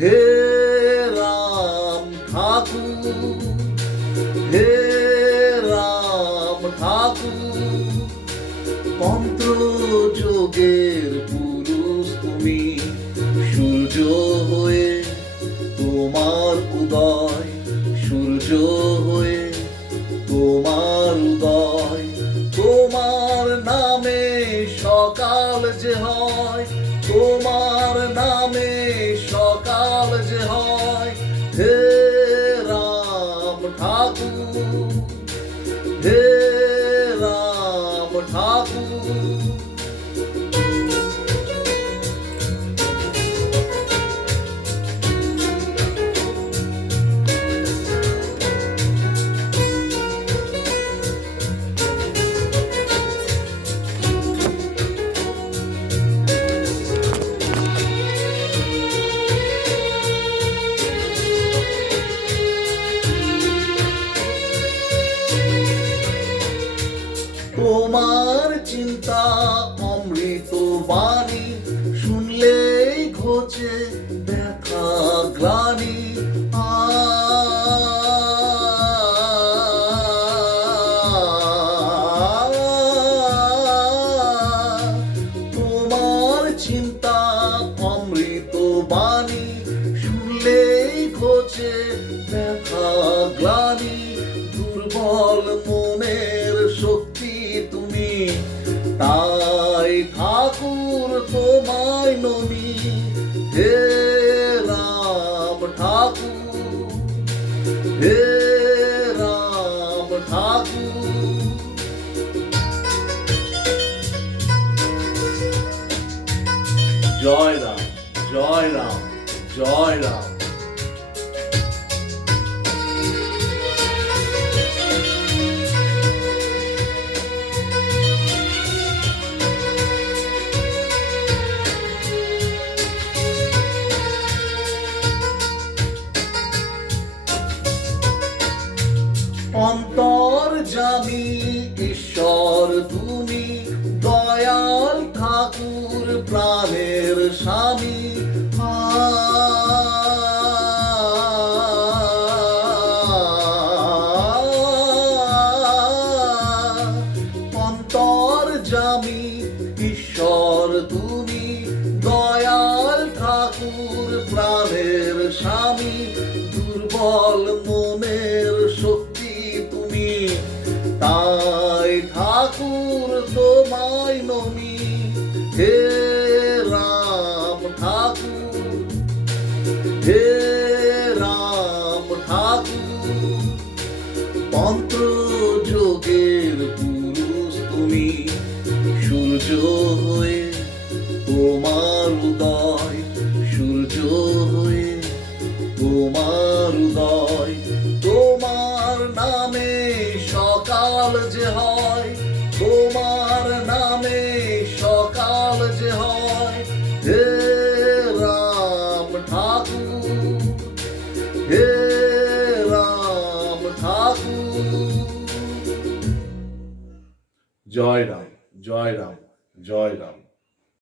হে রাম ঠাকুর, হে রাম ঠাকুর মন্ত্র যোগের পুরুষ তুমি, সূর্য হয়ে তোমার উদয়, সূর্য হয়ে তোমার উদয়, তোমার নামে সকাল যে হয় ঠাকুর হে রাম ঠাকুর তোমার চিন্তা, অমৃত বাণী, শুনলেই ঘোচে ব্যথা গ্লানি। তোমার চিন্তা, অমৃত বাণী, শুনলেই ঘোচে ব্যথা গ্লানি। দুর্বল মনের নমি হে রাম ঠাকুর হে রাম ঠাকুর। জয় রাম জয় রাম জয় রাম। ঈশ্বর তুমি দয়াল ঠাকুর, প্রাণের স্বামী। অন্তর জামি, ঈশ্বর তুমি দয়াল ঠাকুর, প্রাণের স্বামী। দুর্বল মনের ঠাকুর তোমায় নমি হে রাম ঠাকুর, হে রাম ঠাকুর মন্ত্র যোগের পুরুষ তুমি, সূর্য হয়ে তোমার উদয়, সূর্য হয়ে তোমার উদয়, তোমার নামে সকাল যে হয় ঠাকুর হে রাম ঠাকুর জয় রাম জয় রাম জয় রাম